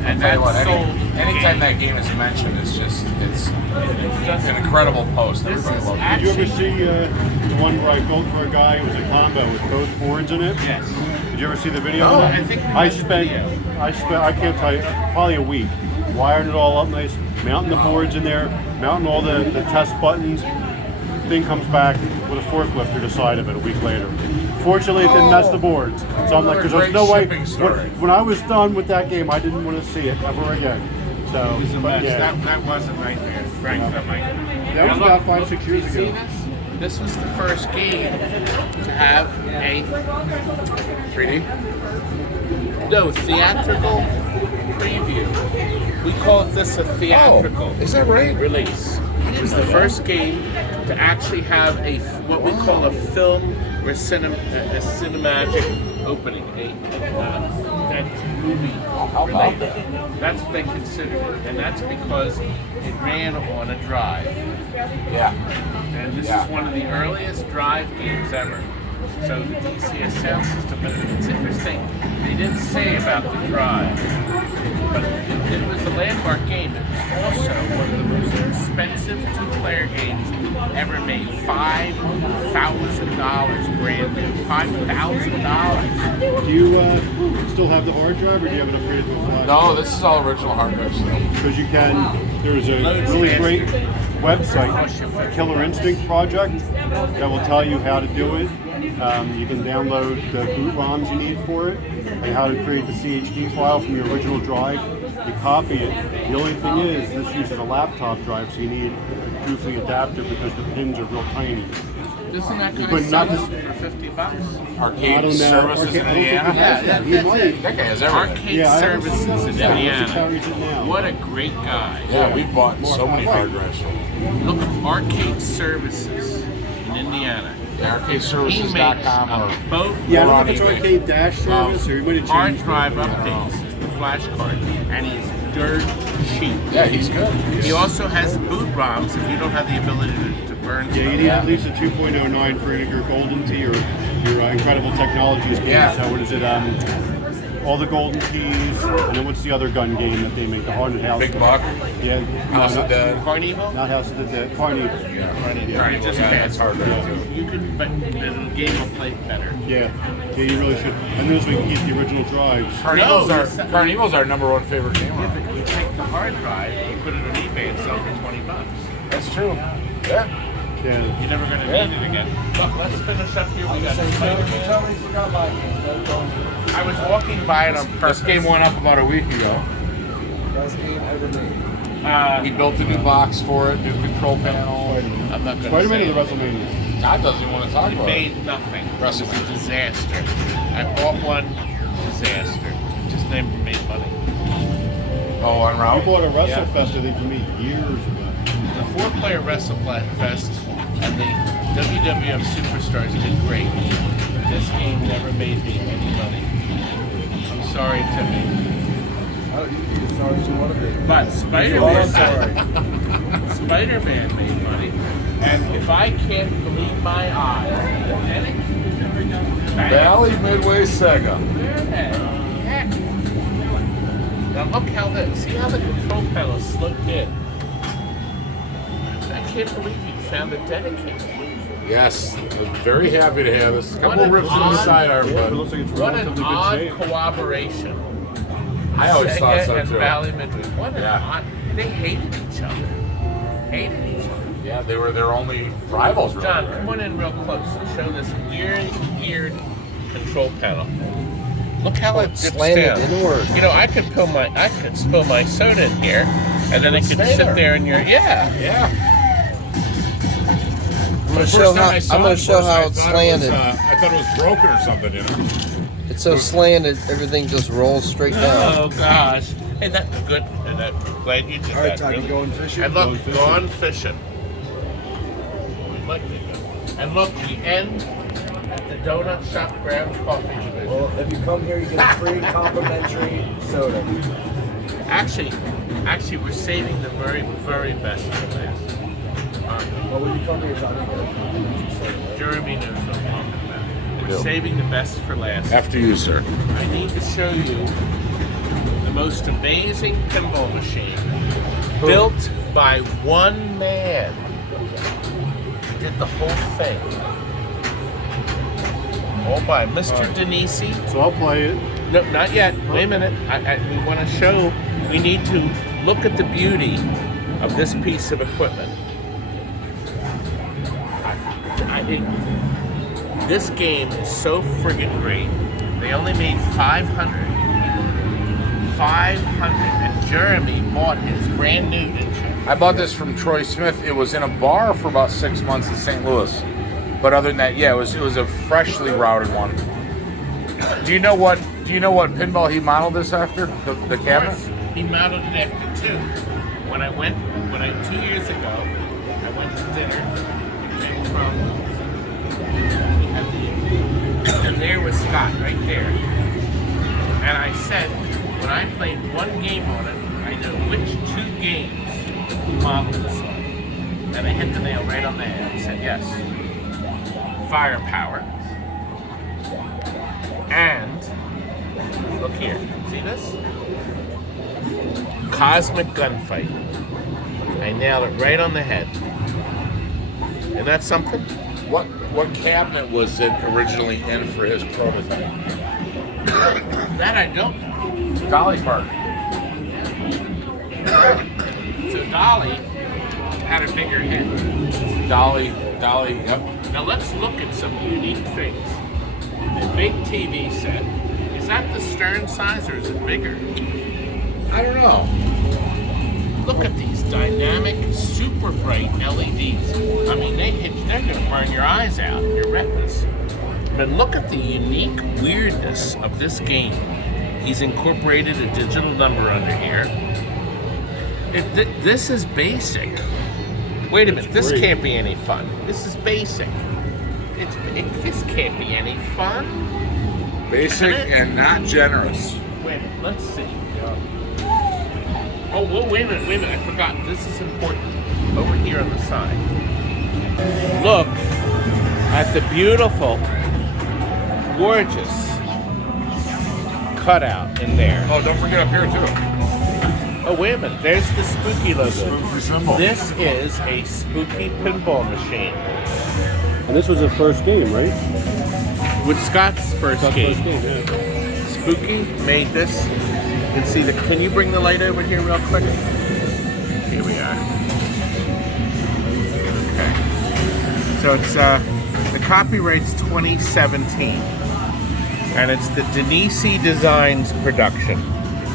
And Tell you what, that sold. anytime that game is mentioned, it's just an incredible post. This Everybody is loves it. Did you ever actually. see the one where I built for a guy who was a combo with both boards in it? Yes. Did you ever see the video? No, of that? I think we I watched the video. I can't tell you, probably a week. Wired it all up nice, mounting the boards in there, mounting all the test buttons. Thing comes back with a forklift to the side of it a week later. Fortunately, it didn't mess the boards. So I'm like, because there's no way. When I was done with that game, I didn't want to see it ever again. So, It was a but mess. yeah. That was a nightmare. Frank, that might. That was about 5-6 years You see ago. this? This was the first game to have a 3D? theatrical preview. We call this a theatrical Is that right? release. It was the first game to actually have what we call a film or a cinematic opening, that movie. How about that? That's what they considered it, and that's because it ran on a drive. Yeah. And this Yeah. is one of the earliest drive games ever. So the DCS sound system, but it's interesting, they didn't say about the drive, but it was a landmark game. It was also one of the most expensive two-player games ever made. $5,000 brand new. $5,000. Do you still have the hard drive, or do you have it upgraded to a flash? No, this is all original hard drive stuff. Because you can. There's a really great website, Killer Instinct Project, that will tell you how to do it. You can download the boot ROMs you need for it, and how to create the CHD file from your original drive. You copy it. The only thing is, this uses a laptop drive, so you need a goofy adapter because the pins are real tiny. Isn't that But kind of not something this- for $50? I Arcade don't know. services Arcade- in I don't think Indiana. he has that. He might. That guy has everything. Arcade Yeah, I haven't seen Services those. in Yeah, Indiana. he carries it now. What a great guy. Yeah, we've bought so many hard drives from him. Look at Arcade Services in Indiana. ArcadeServices.com or boat Yeah, I don't know if it's on eBay. Arcade Dash service, or he might have hard changed. drive updates, the flash card, and he's dirt cheap. Yeah, he's good. He also has boot ROMs if you don't have the ability to burn Yeah, you stuff. need at least a 2.09 for your Golden Tee or your Incredible Technologies game. Yeah. So what is it? all the golden keys, and then what's the other gun game that they make? The Haunted House. Big Buck. Yeah. House of Dead. Carnival? Not House of the Dead. Carnival. Carnival just it's hard to do. You could, but the game will play better. Yeah. Yeah, you really should. And those we can keep the original drives. Carnival's our number one favorite game. Yeah, but you take the hard drive, you put it on eBay and sell for $20. That's true. Yeah. Yeah. You're never going to need it again. Look, let's finish up here. We got Spider-Man. Tell me you forgot my game. I was walking by it on purpose. This game went up about a week ago. Best game ever made. He built a new box for it, new control panel. I'm not going to Spider-Man say or the it. WrestleMania? God doesn't even want to talk It about made it. nothing. It was a WrestleMania. disaster. I bought one. Disaster. Just never made money. Oh, on I route. bought a WrestleFest, I think, for me years ago. The 4-player WrestleFest and the WWF Superstars did great. But this game never made me any money. I'm sorry, Timmy. Oh, you sorry you want to be. But Oh, Spider-Man, sorry. Spider-Man made money. And if I can't believe my eyes, Valley Midway Sega. where the heck? Now look how see how the control panel is sloped in. I can't believe you found it dedicated. Yes, I was very happy to have this. A couple What an rips in the odd- sidearm, Yeah, it looks like it's What an relatively good odd shape. cooperation. I always thought Sega so and too. Valley Midway. What an Yeah. odd. They hated each other. Hated each other. Yeah, they were their only rivals, really. John, right? come on in real close and show this weird control panel. Look how it dips slanted down. inward. You know, I could spill my soda in here, and then it could stay sit there. there in your Yeah. I'm gonna The show first how time I saw I'm gonna it, show first, how I it's thought slanted. I thought it was broken or something, you know. It's so slanted, everything just rolls straight down. Oh gosh, hey, that's good. And I'm glad you did All right, that. time to really. go and fishing. And look, gone fishing. We'd like to go. And look, we end at the donut shop ground coffee division. Well, if you come here, you get a free complimentary soda. Actually, we're saving the very, very best for last. Well, when you come here, Johnny, you get a complimentary soda. Jeremy knows what I'm talking about. We're do. saving the best for last. After you, sir. I need to show you the most amazing pinball machine built by one man. He did the whole thing. All by Mr. Denisi. So I'll play it. No, not yet. Wait a minute. We want to show, we need to look at the beauty of this piece of equipment. This game is so friggin' great. They only made 500. 500. And Jeremy bought his brand new, didn't you? I bought this from Troy Smith. It was in a bar for about 6 months in St. Louis. But other than that, yeah, it was a freshly routed one. Do you know what pinball he modeled this after? The cabinet? He modeled it after two. When I 2 years ago, I went to dinner and from and there was Scott right there. And I said, when I played one game on it, I know which 2 games he modeled this on. And I hit the nail right on the head. He said, yes. Firepower. And look here. See this? Cosmic Gunfight. I nailed it right on the head. Isn't that something? What cabinet was it originally in for his prototype? That I don't know. Dolly Park. So Dolly had a bigger head. Dolly, yep. Now let's look at some unique things. The big TV set. Is that the stern size or is it bigger? I don't know. Look at these dynamic, super bright LEDs. I mean, they're gonna burn your eyes out, your retinas. But look at the unique weirdness of this game. He's incorporated a digital number under here. This is basic. Wait a minute, this can't be any fun. This is basic. This can't be any fun. Basic and not generous. Wait a minute, let's see. Oh, well, wait a minute, I forgot. This is important. Over here on the side. Look at the beautiful, gorgeous cutout in there. Oh, don't forget up here too. Oh, wait a minute. There's the spooky logo. Spooky symbol. This is a spooky pinball machine. And this was his first game, right? With Scott's first game. Yeah. Spooky made this. You can see the. Can you bring the light over here real quick? Here we are. Okay. So it's the copyright's 2017, and it's the Denise Designs production.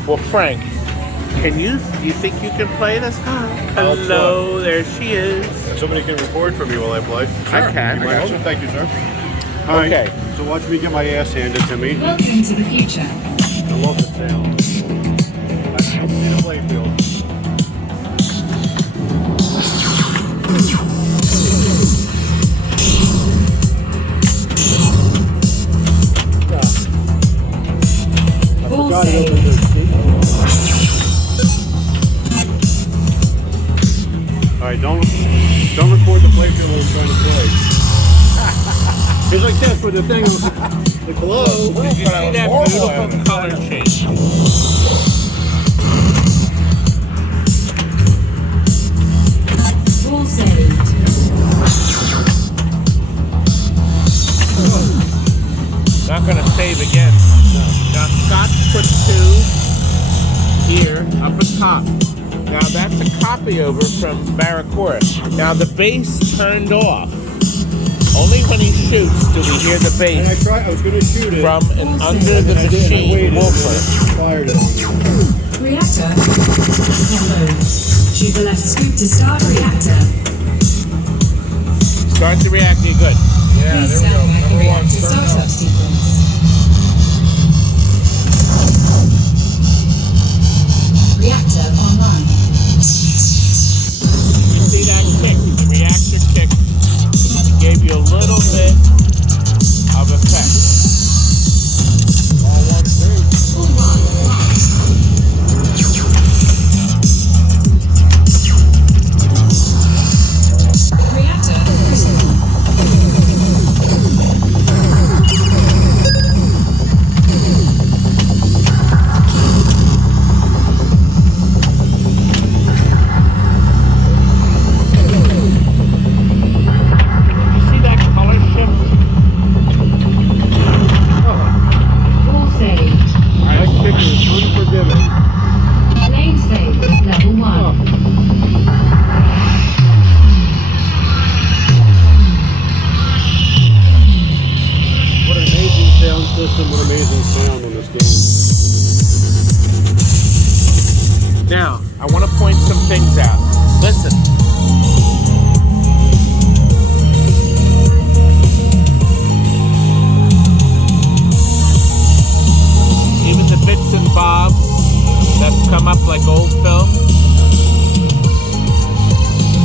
Well, Frank, do you think you can play this? Hello, there she is. Somebody can record for me while I play. I can. You might also. Thank you, sir. All right, Okay. so watch me get my ass handed to me. Welcome to the future. I love this sound. I don't see the playfield. Ball Got it saved. over there. All right, don't record the playfield when I'm trying to play. It's like this with the thing, the glow. Did you see that beautiful color change? Ball saved. Not going to save again. Now Scott put 2 here up at top. Now that's a copy over from Barracora. Now the bass turned off. Only when he shoots do we hear the And bass I was going to shoot it. from an under the and I machine waited, woofer. Fired it. Reactor. Hello. Choose the left scoop to start reactor. Start the reactor, good. Yeah, Please there we go. stand by for Number 1, reactor start startup sequence. Reactor online. See that kick? The reactor kick gave you a little bit of effect. All one. Reactor critical. You see that color shift? Ball saved. My sticker is unforgiving. Lane saved. Level 1. What an amazing sound system, what amazing sound on this game. Now, I want to point some things out. Listen. Even the bits and bobs that come up like old film.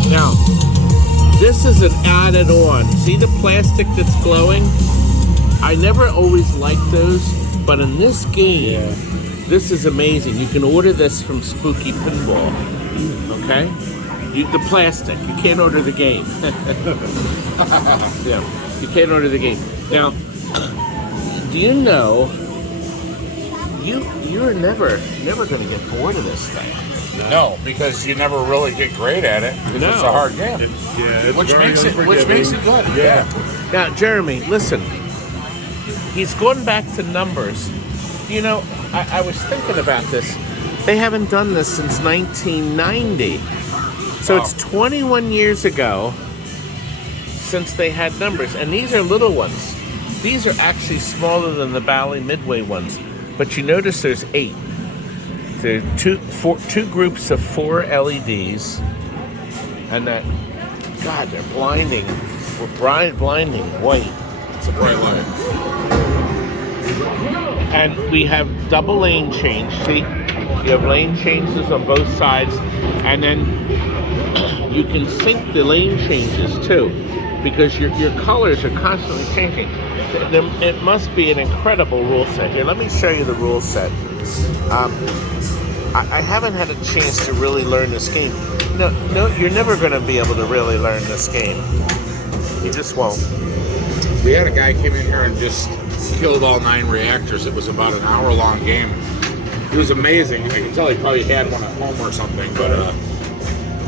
Now, this is an added on. See the plastic that's glowing? I never always liked those, but in this game, this is amazing. You can order this from Spooky Pinball. Okay? The plastic. You can't order the game. Yeah, you can't order the game. Now, do you know you're never going to get bored of this thing? No, because you never really get great at it. Because No. it's a hard game. It's Which very makes it unforgiving. good. Yeah. Now, Jeremy, listen. He's going back to numbers. You know, I was thinking about this. They haven't done this since 1990. So Wow. it's 21 years ago since they had numbers. And these are little ones. These are actually smaller than the Bally Midway ones. But you notice there's 8. There are two groups of 4 LEDs. And that, God, they're blinding. Blinding white. It's a bright light. And we have double lane change. See, you have lane changes on both sides, and then you can sync the lane changes too, because your colors are constantly changing. It must be an incredible rule set. Here, let me show you the rule set. I haven't had a chance to really learn this game. No, you're never going to be able to really learn this game. You just won't. We had a guy came in here and just killed all 9 reactors. It was about an hour-long game. It was amazing. I can tell he probably had one at home or something, but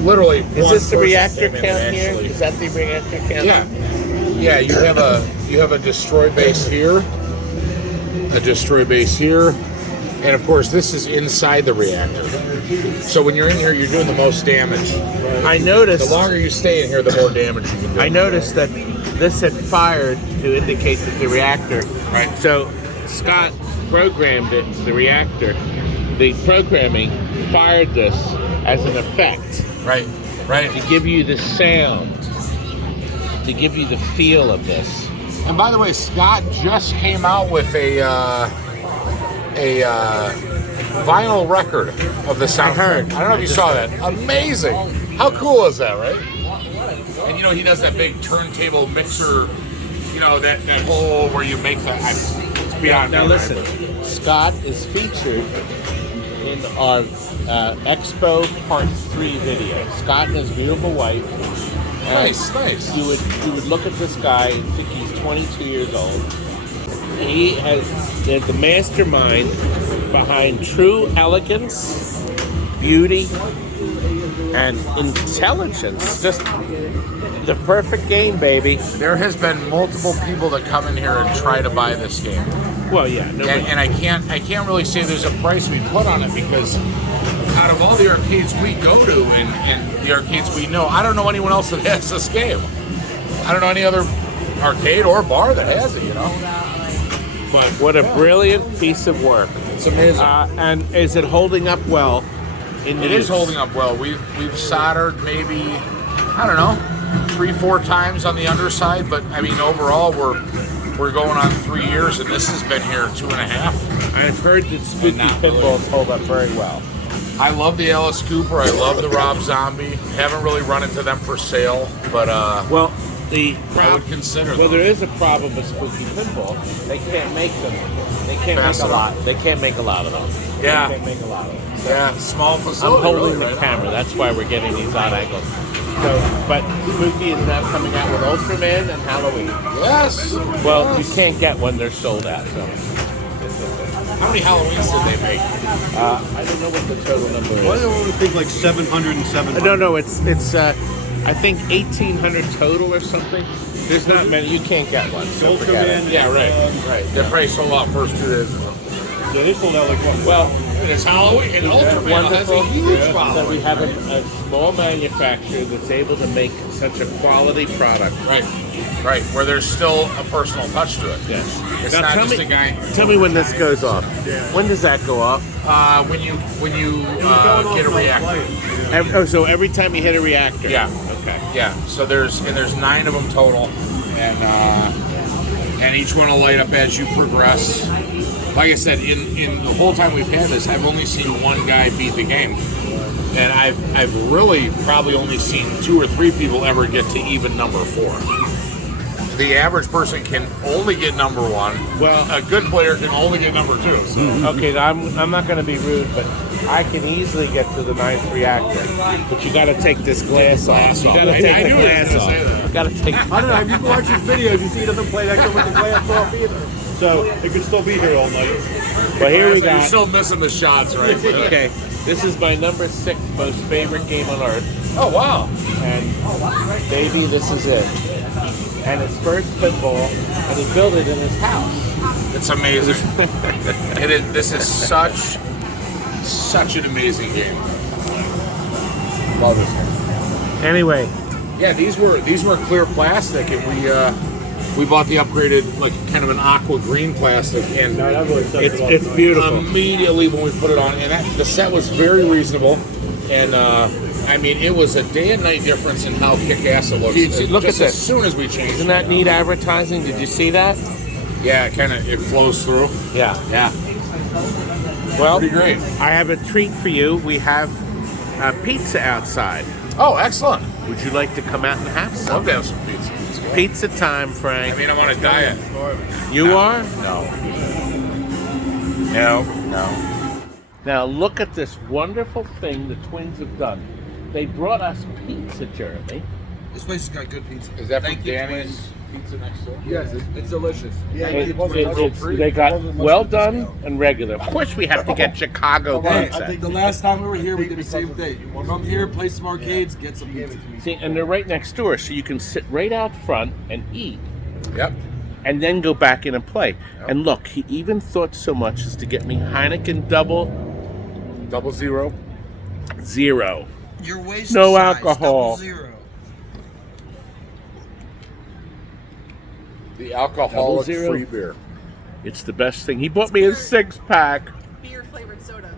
literally. Is this the reactor count here? Is that the reactor count? Yeah. Yeah, you have a destroy base here, a destroy base here, and of course this is inside the reactor. So when you're in here, you're doing the most damage. I noticed. The longer you stay in here, the more damage you can do. I noticed that this had fired to indicate that the reactor. Right. So Scott programmed it, the reactor. The programming fired this as an effect. Right. Right. To give you the sound. To give you the feel of this. And by the way, Scott just came out with a vinyl record of the soundtrack. I heard. I don't know if you saw that. Amazing. How cool is that, right? And you know, he does that big turntable mixer, you know, that whole where you make that. It's beyond. Now me, listen, right? Scott is featured in our EXPO Part 3 video. Scott and his beautiful wife. Nice, nice. You would look at this guy and think he's 22 years old. He has the mastermind behind true elegance, beauty, and intelligence. Just the perfect game, baby. There has been multiple people that come in here and try to buy this game. Well, yeah, and I can't really say there's a price we put on it because out of all the arcades we go to and the arcades we know, I don't know anyone else that has this game. I don't know any other arcade or bar that has it, you know. But what a brilliant piece of work! It's amazing. And is it holding up well? It is holding up well. We've soldered maybe, I don't know, 3-4 times on the underside, but I mean overall we're going on 3 years and this has been here 2.5. I've heard that spooky pinballs hold up very well. I love the Alice Cooper. I love the Rob Zombie. Haven't really run into them for sale, but well, I would consider. Well, there is a problem with spooky pinball. They can't make them. They can't make a lot. They can't make a lot of them. Yeah. They can't make a lot of them. So yeah, small facility. I'm holding really, the camera. That's why we're getting these odd angles. So, but Spooky is now coming out with Ultraman and Halloween. Yes. Well, you can't get one; they're sold out. So. How many Halloweens did they make? I don't know what the total number is. Why do I think like 700 and 700? No, it's I think 1,800 total or something. There's not many. You can't get one. So forget it. Yeah, right. They're probably sold out first 2 days. Yeah, they sold out like what? Well, it's Halloween and Ultraman has a huge following. That we have a small manufacturer that's able to make such a quality product. Right, where there's still a personal touch to it. Yes. It's Now not tell just me, a guy. Tell me when this goes off. Yeah. When does that go off? When you get a reactor. So every time you hit a reactor. Yeah. Okay. Yeah. So there's 9 of them total, and each one will light up as you progress. Like I said, in the whole time we've had this, I've only seen one guy beat the game, and I've really probably only seen 2 or 3 people ever get to even number 4. The average person can only get number 1. Well, a good player can only get number 2. So. Okay, I'm not going to be rude, but I can easily get to the 9th reactor. But you got to take this glass off. You got to take the glass off. You got to take. I don't know. If you watch his videos, you see he doesn't play that good with the glass off either. So it could still be here all night. Well, here we You're got. still missing the shots, right? Okay, this is my number 6 most favorite game on earth. Oh wow! And baby, this is it. And his first pinball, and he built it in his house. It's amazing. This is such an amazing game. Love this game. Anyway, yeah, these were clear plastic, and we bought the upgraded like kind of an aqua green plastic, and it's beautiful. Immediately when we put it on, and the set was very reasonable, and I mean it was a day and night difference in how kick-ass it looks. Look at this. As soon as we changed. Isn't that neat advertising? Did you see that? Yeah, it flows through. Yeah. Well, pretty great. I have a treat for you. We have pizza outside. Oh, excellent. Would you like to come out and have some? Love to have some pizza. Pizza time, Frank. I mean, I'm on a diet. You are? No. Now look at this wonderful thing the twins have done. They brought us pizza, Jeremy. This place has got good pizza. Is that from Danny's? pizza next door? Yes, it's delicious. Yeah, They got well done and regular. Of course, we have to get Chicago Hey, pizza. I think the last time we were here, we did the same thing. Come here, play some arcades, get some pizza. See, and they're right next door, so you can sit right out front and eat. Yep. And then go back in and play. And look, he even thought so much as to get me Heineken Double zero. Zero. Your waist No size, alcohol. 00. The alcoholic Double zero. free beer. It's the best thing. He bought me a 6-pack. Beer flavored soda.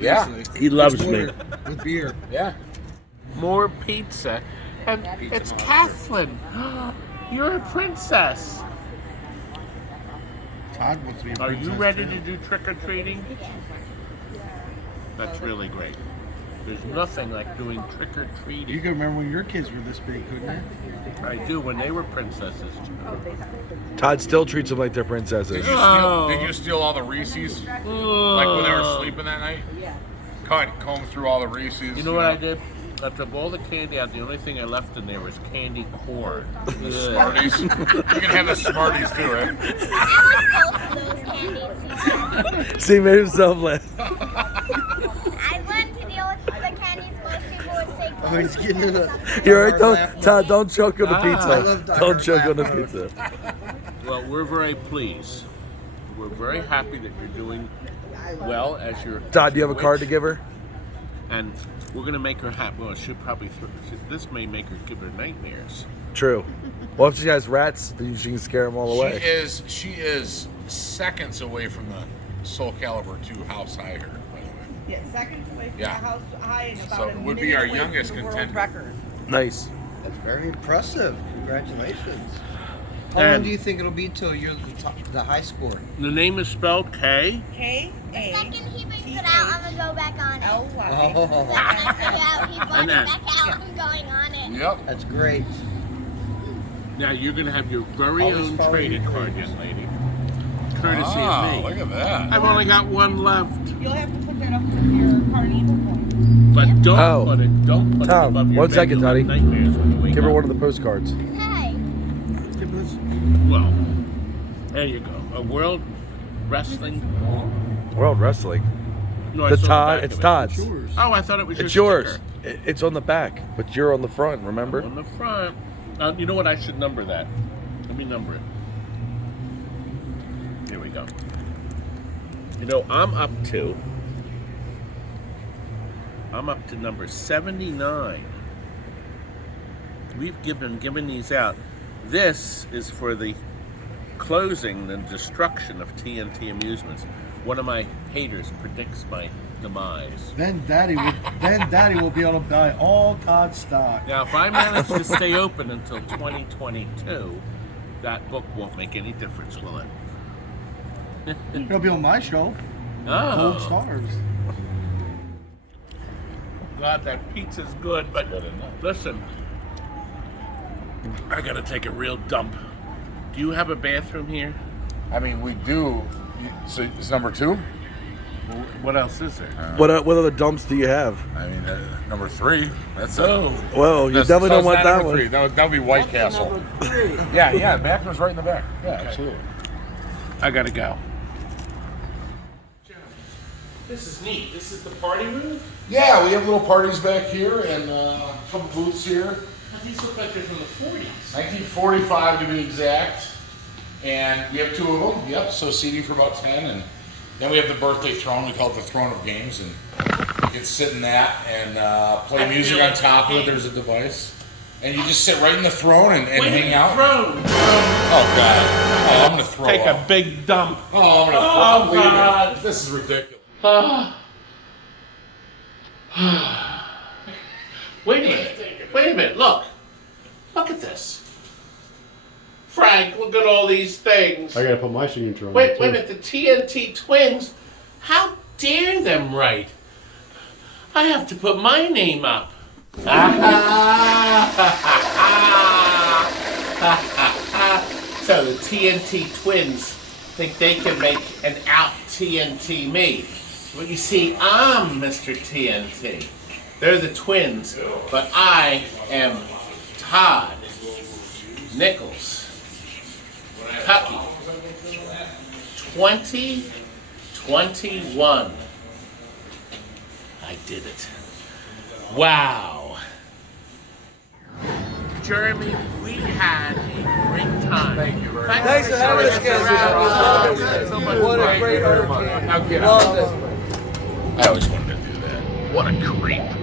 Yeah. He loves me. With beer. Yeah. More pizza. And it's Kathleen. You're a princess. Todd wants to be a Are you princess, ready too. to do trick-or-treating? That's really great. There's nothing like doing You trick-or-treating. can remember when your kids were this big, couldn't you? I do when they were princesses. Todd still treats them like they're princesses. Did you steal all the Reese's? Like when they were sleeping that night? Comb through all the Reese's. You know what I did? I took all the candy out. The only thing I left in there was candy corn. The Smarties. You can have the Smarties too, right? See, made himself laugh. I learned to deal with the candies most people would say. Oh, he's getting in a. You're right, Todd, don't choke on the I pizza. love Die Don't Hard choke on the laugh. pizza. Well, we're very pleased. We're very happy that you're doing well as your. Todd, do you have a card to give her? And we're gonna make her happy. Well, she'll probably. This may make her give her nightmares. True. Well, if she has rats, then she can scare them all away. She is seconds away from the Soul Calibur 2 house high here, by the way. Yeah, seconds away from Yeah. the house high and about So a it would be minute our away youngest from the world contender. record. Nice. That's very impressive. Congratulations. How And- long do you think it'll be till you're the high score? The name is spelled K. K The A second he brings it out, I'm gonna go back on it. L The Y. second I figure out he brought And it then- back out, I'm going on it. Yep. That's great. Now you're gonna have your very Always own follow trading your card, young lady. Courtesy Ah, of me. look at that. I've only got one left. You'll have to put that up with your carnival point. But don't Oh. put it. Don't put Tom, it above your 1 bed. second, You'll have Toddy. nightmares when you wake Give her up. one of the postcards. Hey, Well, there you go. A world wrestling. World Wrestling. No, I The saw the Todd, back it's of it. Todd's. Oh, I thought it was It's your yours. sticker. It's on the back, but you're on the front, remember? On the front. You know what? I should number that. Let me number it. Here we go. You know, I'm up to number 79. We've given these out. This is for the closing and destruction of TNT Amusements. One of my haters predicts my demise. Then Daddy will be able to buy all Todd's stock. Now, if I manage to stay open until 2022, that book won't make any difference, will it? It'll be on my show. Oh. Gold stars. God, that pizza's good, but listen, I gotta take a real dump. Do you have a bathroom here? I mean, we do. So it's number 2? What else is there? What other dumps do you have? I mean, number 3. That's Oh, Whoa, you That's- definitely so don't it's want not that number one. 3. That would be White Castle. Yeah, bathroom's right in the back. Yeah, absolutely. I gotta go. This is neat. This is the party room? Yeah, we have little parties back here and a couple booths here. These look like they're from the 40s. 1945 to be exact. And we have 2 of them. Yep, so seating for about 10. And then we have the birthday throne. We call it the Throne of Games. And you can sit in that and play I music feel on like top of a it. There's a device. And you just sit right in the throne and Wait a hang minute, out. throne. Oh, God. Oh, I'm going to throw Take up. a big dump. Oh, I'm going to throw Oh, up. Leave it. God. This is ridiculous. Wait a minute. Look at this. Frank, look at all these things. I gotta put my signature on Wait it, a minute, the TNT twins. How dare them write? I have to put my name up. So the TNT twins think they can make an out TNT me. Well, you see, I'm Mr. TNT. They're the twins, but I am Todd Nichols. Kentucky. 2021. I did it. Wow. Jeremy, we had a great time. Thank you very much. Thanks for having us, guys. What a great arcade. Love this. I always wanted to do that. What a great